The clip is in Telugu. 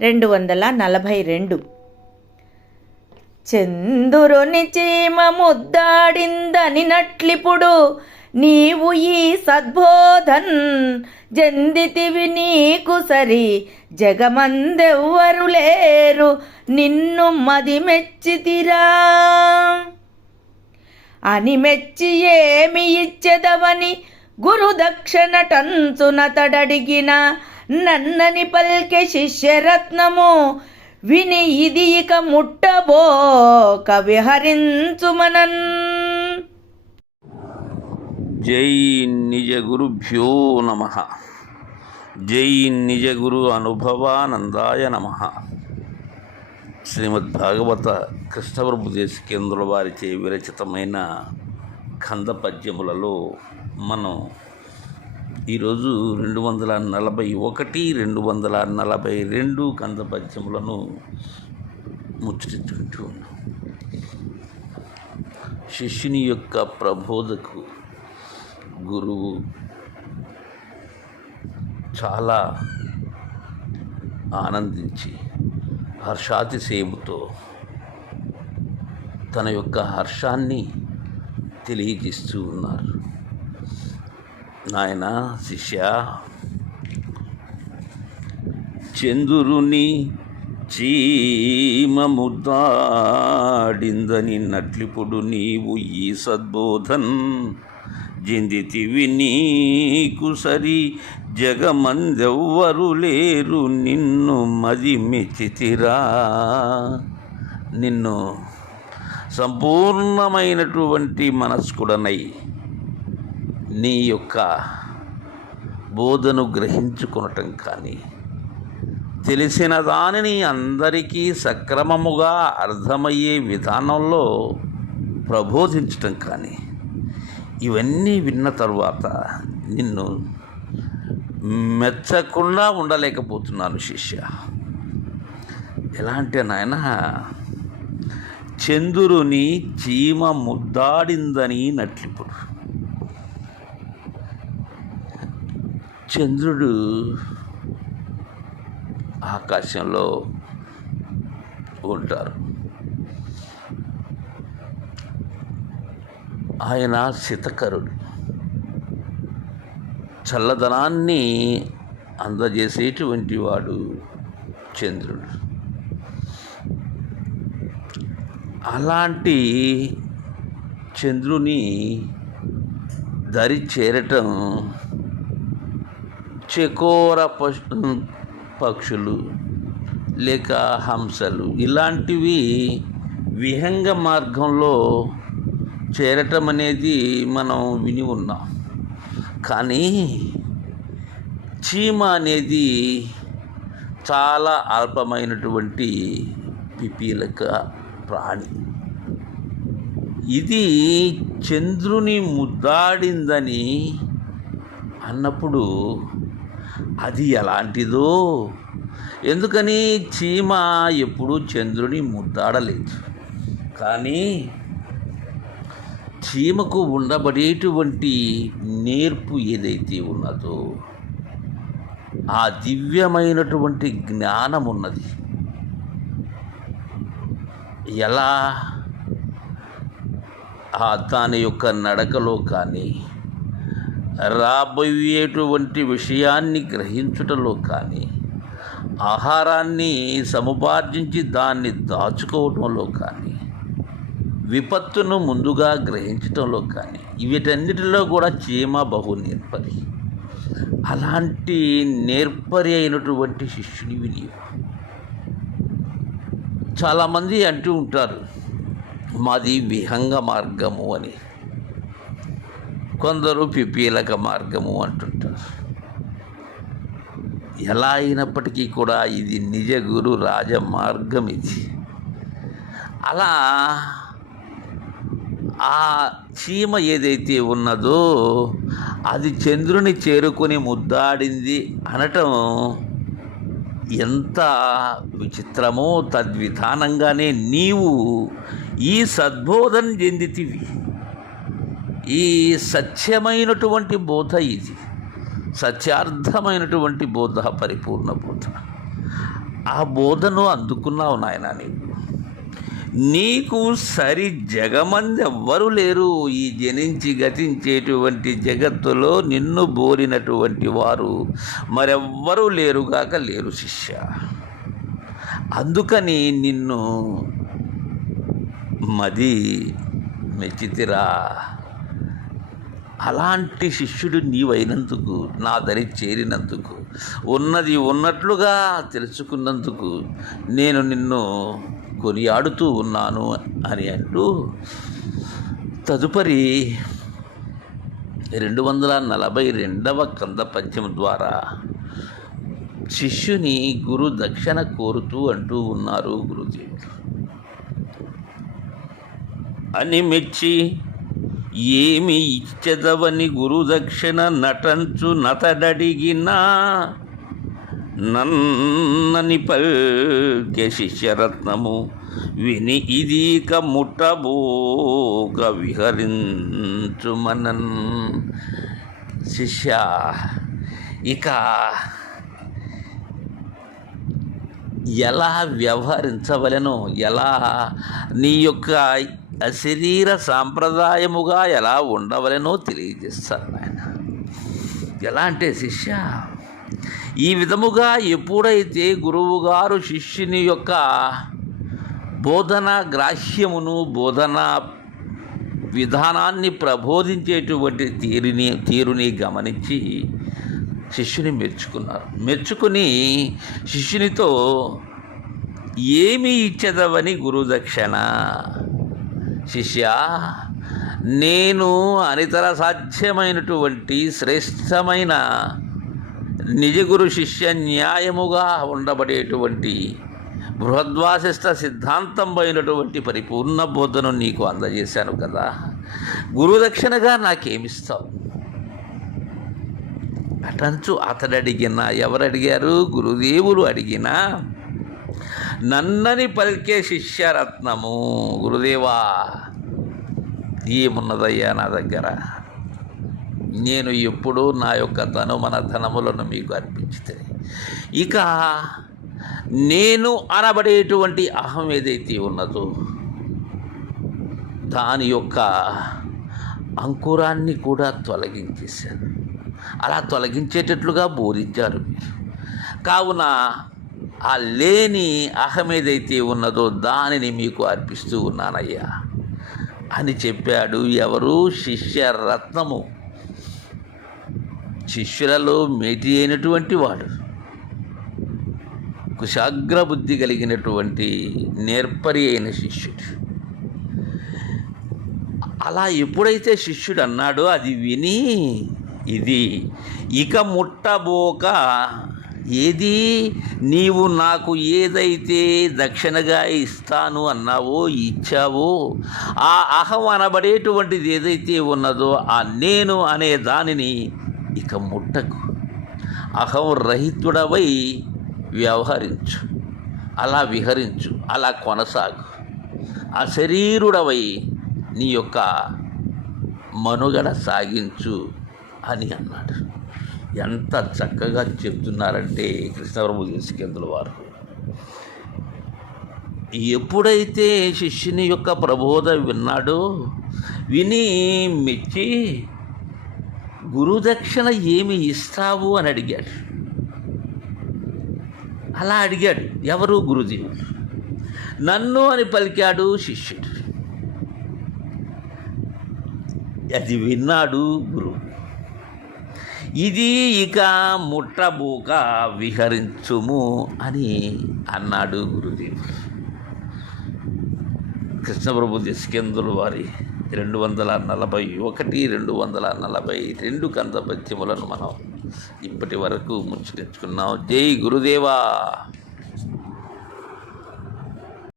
రెండు వందల నలభై రెండు. చందురుని చీమ ముద్దాడిందని నట్లిపుడు నీవు ఈ సద్బోధన్ జందితివి నీకు సరి జగమందెవ్వరు లేరు నిన్ను మది మెచ్చితిరా. అని మెచ్చి ఏమి ఇచ్చెదవని గురు దక్షిణ తడడిగినా నన్నని పల్కె శిష్యరత్నము విని ఇది ఇక ముట్టబోక విహరించుమనన్ జై నిజ గురుభ్యో నమ. జై నిజ గురు అనుభవానందాయ నమ. శ్రీమద్ భాగవత కృష్ణప్రభు దేశికేంద్రుల వారిచే విరచితమైన ఖంద పద్యములలో మనం ఈరోజు రెండు వందల నలభై ఒకటి రెండు వందల నలభై రెండు కంద పద్యములను ముచ్చటించుకుంటూ ఉన్నాం. శిష్యుని యొక్క ప్రబోధకు గురువు చాలా ఆనందించి హర్షాతిశయముతో తన యొక్క హర్షాన్ని తెలియజేస్తూ ఉన్నారు. నాయన శిష్య చందురుని చీమ ముద్దాడిందని నట్లిపుడు నీవు ఈ సద్బోధన్ జిందితివి నీకు సరి జగమందెవ్వరు లేరు నిన్ను మది మెచ్చితిరా నిన్ను సంపూర్ణమైనటువంటి మనస్కుడనై నీ యొక్క బోధను గ్రహించుకునటం కానీ తెలిసిన దానిని అందరికీ సక్రమముగా అర్థమయ్యే విధానంలో ప్రబోధించటం కానీ ఇవన్నీ విన్న తరువాత నిన్ను మెచ్చకుండా ఉండలేకపోతున్నాను శిష్య. ఎలా అంటే నాయన చంద్రుని చీమ ముద్దాడిందని నట్లిప్పుడు. చంద్రుడు ఆకాశంలో ఉంటారు. ఆయన శీతకరుడు. చల్లదనాన్ని అందజేసేటువంటి వాడు చంద్రుడు. అలాంటి చంద్రుని దరి చేరటం చెకోర పశు పక్షులు లేక హంసలు ఇలాంటివి విహంగ మార్గంలో చేరటం అనేది మనం విని ఉన్నాం. కానీ చీమ అనేది చాలా అల్పమైనటువంటి పిపీలక ప్రాణి. ఇది చంద్రుని ముద్దాడిందని అన్నప్పుడు అది ఎలాంటిదో? ఎందుకని చీమ ఎప్పుడూ చంద్రుని ముద్దాడలేదు. కానీ చీమకు ఉండబడేటువంటి నేర్పు ఏదైతే ఉన్నదో ఆ దివ్యమైనటువంటి జ్ఞానం ఉన్నది. ఎలా? ఆ దాని యొక్క నడకలో కానీ రాబోయేటువంటి విషయాన్ని గ్రహించుటలో కానీ ఆహారాన్ని సముపార్జించి దాన్ని దాచుకోవటంలో కానీ విపత్తును ముందుగా గ్రహించటంలో కానీ వీటన్నిటిలో కూడా చీమ బహు నేర్పరి. అలాంటి నేర్పరి అయినటువంటి శిష్యుని నీవు చాలామంది అంటూ ఉంటారు మాది విహంగ మార్గము అని. కొందరు పిపీలక మార్గము అంటుంటారు. ఎలా అయినప్పటికీ కూడా ఇది నిజ గురు రాజమార్గం ఇది. అలా ఆ చీమ ఏదైతే ఉన్నదో అది చంద్రుని చేరుకుని ముద్దాడింది అనటం ఎంత విచిత్రమో తద్విధానంగానే నీవు ఈ సద్బోధన చెందితివి. ఈ సత్యమైనటువంటి బోధ ఇది. సత్యార్థమైనటువంటి బోధ పరిపూర్ణ బోధ. ఆ బోధను అందుకున్నావు నాయన నీవు. నీకు సరి జగమంది ఎవ్వరూ లేరు. ఈ జనించి గతించేటువంటి జగత్తులో నిన్ను బోరినటువంటి వారు మరెవ్వరూ లేరుగాక లేరు శిష్య. అందుకని నిన్ను మది మెచ్చితిరా. అలాంటి శిష్యుడు నీవైనందుకు నా దరి చేరినందుకు ఉన్నది ఉన్నట్లుగా తెలుసుకున్నందుకు నేను నిన్ను కొనియాడుతూ ఉన్నాను అని అంటూ తదుపరి రెండు వందల నలభై రెండవ కంద పద్యం ద్వారా శిష్యుని గురు దక్షిణ కోరుతూ అంటూ ఉన్నారు గురుదేవుడు అని మెచ్చి ఏమి ఇచ్చదవని గురుదక్షిణ నటంచు నతడడిగినా నన్నని పల్కె శిష్యరత్నము విని ఇదీక ముట్టబోక విహరించు మనన్. శిష్య ఇక ఎలా వ్యవహరించవలెనో ఎలా నీ యొక్క అశరీర సాంప్రదాయముగా ఎలా ఉండవలెనో తెలియజేస్తారు ఆయన ఎలా అంటే శిష్య ఈ విధముగా ఎప్పుడైతే గురువుగారు శిష్యుని యొక్క బోధన గ్రాహ్యమును బోధన విధానాన్ని ప్రబోధించేటువంటి తీరుని తీరుని గమనించి శిష్యుని మెచ్చుకున్నారు. మెచ్చుకుని శిష్యునితో ఏమి ఇచ్చదవని గురుదక్షిణ? శిష్య నేను అనితర సాధ్యమైనటువంటి శ్రేష్టమైన నిజగురు శిష్య న్యాయముగా ఉండబడేటువంటి బృహద్వాసిష్ట సిద్ధాంతం అయినటువంటి పరిపూర్ణ బోధను నీకు అందజేశాను కదా. గురుదక్షిణగా నాకేమిస్తావు? అటంచు అతడు అడిగినా ఎవరు అడిగారు గురుదేవులు అడిగినా నన్నని పలికే శిష్యరత్నము. గురుదేవా ఏమున్నదయ్యా నా దగ్గర. నేను ఎప్పుడు నా యొక్క ధనుమన ధనములను మీకు అర్పించితే. ఇక నేను అనబడేటువంటి అహం ఏదైతే ఉన్నదో దాని యొక్క అంకురాన్ని కూడా తొలగించేశాను. అలా తొలగించేటట్లుగా బోధించారు మీరు. కావున ఆ లేని అహం ఏదైతే ఉన్నదో దానిని మీకు అర్పిస్తూ ఉన్నానయ్యా. అని చెప్పాడు ఎవరు? శిష్య రత్నము శిష్యులలో మేటి అయినటువంటి వాడు. కుశాగ్ర బుద్ధి కలిగినటువంటి నేర్పరి అయిన శిష్యుడు. అలా ఎప్పుడైతే శిష్యుడు అన్నాడో అది విని ఇది ఇక ముట్టబోక ఏది? నీవు నాకు ఏదైతే దక్షిణగా ఇస్తాను అన్నావో ఇచ్చావో ఆ అహం అనబడేటువంటిది ఏదైతే ఉన్నదో ఆ నేను అనే దానిని ఇక ముట్టకు. అహం రహితుడవై వ్యవహరించు. అలా విహరించు. అలా కొనసాగు. ఆ శరీరుడవై నీ యొక్క మనుగడ సాగించు అని అన్నాడు. ఎంత చక్కగా చెప్తున్నారంటే కృష్ణవరము దేశికేంద్రుల వారు. ఎప్పుడైతే శిష్యుని యొక్క ప్రబోధ విన్నాడో విని మెచ్చి గురుదక్షిణ ఏమి ఇస్తావు అని అడిగాడు. అలా అడిగాడు ఎవరు గురుదేవుడు? నన్ను అని పలికాడు శిష్యుడు. అది విన్నాడు గురువు. ఇది ఇక ముట్టబోక విహరించుము అని అన్నాడు గురుదేవుడు కృష్ణప్రభు దశకేంద్రుల వారి రెండు వందల నలభై ఒకటి రెండు వందల నలభై రెండు కంద పద్యములను మనం ఇప్పటి వరకు ముంచుకొచ్చుకున్నావు జై గురుదేవా!